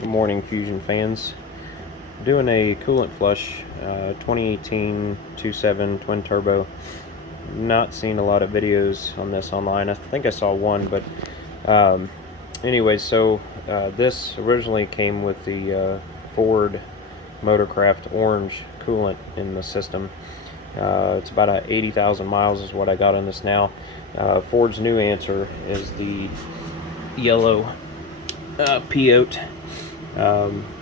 Good morning, Fusion fans. Doing a coolant flush, 2018 2.7 twin turbo. Not seen a lot of videos on this online. I think I saw one, but anyway, so this originally came with the Ford Motorcraft orange coolant in the system. It's about 80,000 miles is what I got on this now. Ford's new answer is the yellow P-Oat,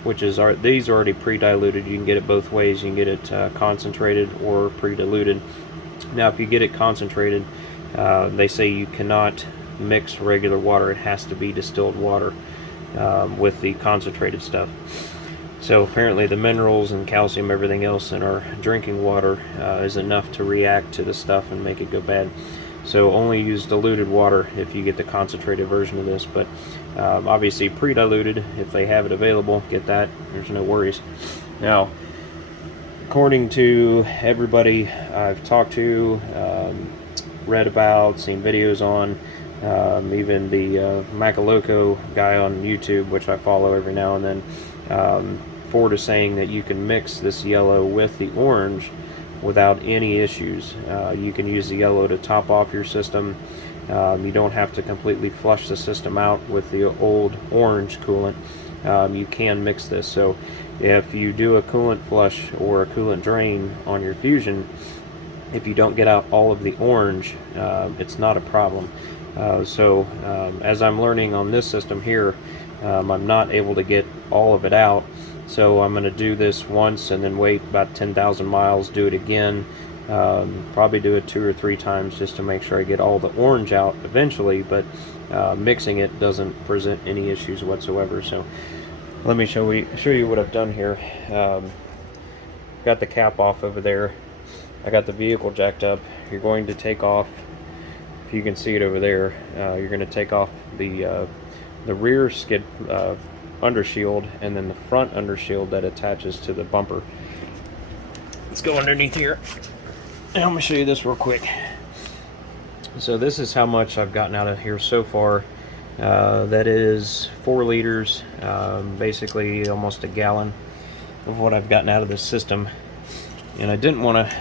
which is these are already pre-diluted. You can get it both ways. You can get it concentrated or pre-diluted. Now, if you get it concentrated, they say you cannot mix regular water. It has to be distilled water with the concentrated stuff. So apparently the minerals and calcium, everything else in our drinking water is enough to react to the stuff and make it go bad. So only use diluted water if you get the concentrated version of this, but obviously pre-diluted, if they have it available, get that. There's no worries. Now, according to everybody I've talked to, read about, seen videos on, even the Macaloco guy on YouTube, which I follow every now and then, Ford is saying that you can mix this yellow with the orange without any issues. You can use the yellow to top off your system. You don't have to completely flush the system out with the old orange coolant. You can mix this. So if you do a coolant flush or a coolant drain on your Fusion, if you don't get out all of the orange, it's not a problem. As I'm learning on this system here, I'm not able to get all of it out. So I'm going to do this once and then wait about 10,000 miles, do it again, probably do it 2 or 3 times just to make sure I get all the orange out eventually, but mixing it doesn't present any issues whatsoever. So let me show you what I've done here. Got the cap off over there. I got the vehicle jacked up. You're going to take off, if you can see it over there, you're going to take off the rear skid undershield and then the front undershield that attaches to the bumper. Let's go underneath here and I'm going to show you this real quick. So this is how much I've gotten out of here so far. That is 4 liters, basically almost a gallon of what I've gotten out of this system. And I didn't want to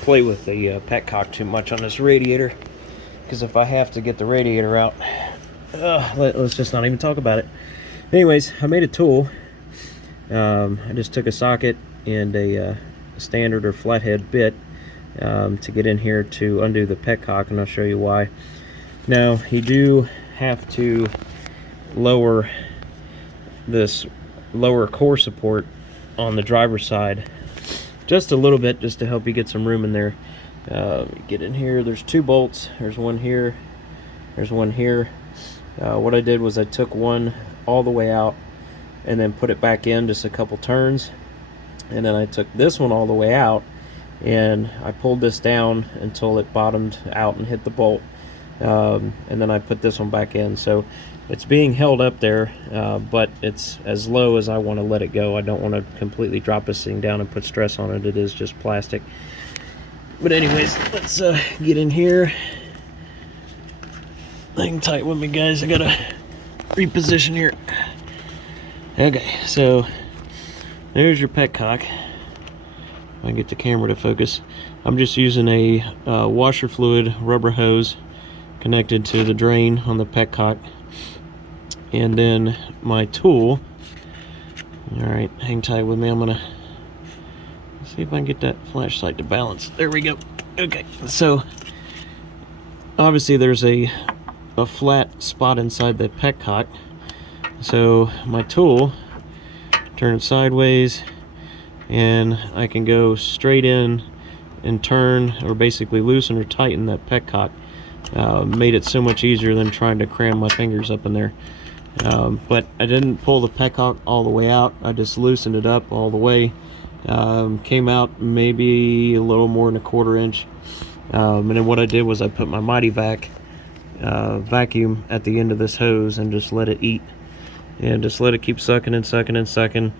play with the petcock too much on this radiator, because if I have to get the radiator out, let's just not even talk about it. Anyways, I made a tool. I just took a socket and a standard or flathead bit to get in here to undo the petcock, and I'll show you why. Now, you do have to lower this lower core support on the driver's side just a little bit, just to help you get some room in there. Get in here. There's 2 bolts. There's one here. There's one here. What I did was I took one all the way out and then put it back in just a couple turns, and then I took this one all the way out and I pulled this down until it bottomed out and hit the bolt, and then I put this one back in. So it's being held up there, but it's as low as I want to let it go. I don't want to completely drop this thing down and put stress on it. It is just plastic. But anyways, let's get in here. Hang tight with me, guys. I gotta reposition here. Okay, so there's your petcock. If I can get the camera to focus. I'm just using a washer fluid rubber hose connected to the drain on the petcock, and then my tool. All right, hang tight with me. I'm gonna see if I can get that flashlight to balance. There we go. Okay, so obviously there's a flat spot inside the petcock. So my tool, turn it sideways, and I can go straight in and turn, or basically loosen or tighten that petcock. Made it so much easier than trying to cram my fingers up in there. But I didn't pull the petcock all the way out. I just loosened it up all the way. Came out maybe a little more than a 1/4 inch. And then what I did was I put my Mighty Vac vacuum at the end of this hose and just let it eat, and just let it keep sucking and sucking and sucking.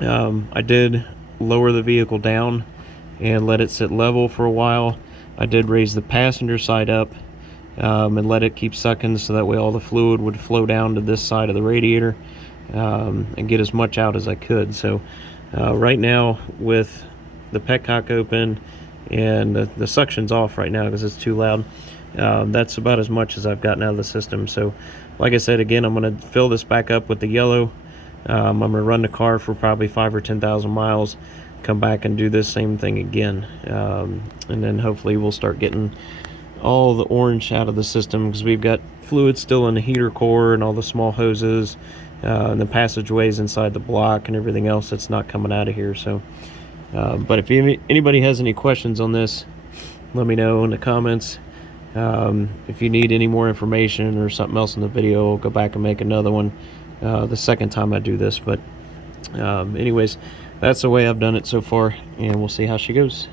I did lower the vehicle down and let it sit level for a while. I did raise the passenger side up and let it keep sucking, so that way all the fluid would flow down to this side of the radiator. and get as much out as I could. So right now, with the petcock open and the suction's off right now because it's too loud, that's about as much as I've gotten out of the system. So like I said, again, I'm going to fill this back up with the yellow. I'm going to run the car for probably 5,000 or 10,000 miles, come back and do this same thing again, and then hopefully we'll start getting all the orange out of the system, because we've got fluid still in the heater core and all the small hoses and the passageways inside the block and everything else that's not coming out of here. So but if anybody has any questions on this, let me know in the comments. If you need any more information or something else in the video, I'll go back and make another one the second time I do this. But anyways, that's the way I've done it so far, and we'll see how she goes.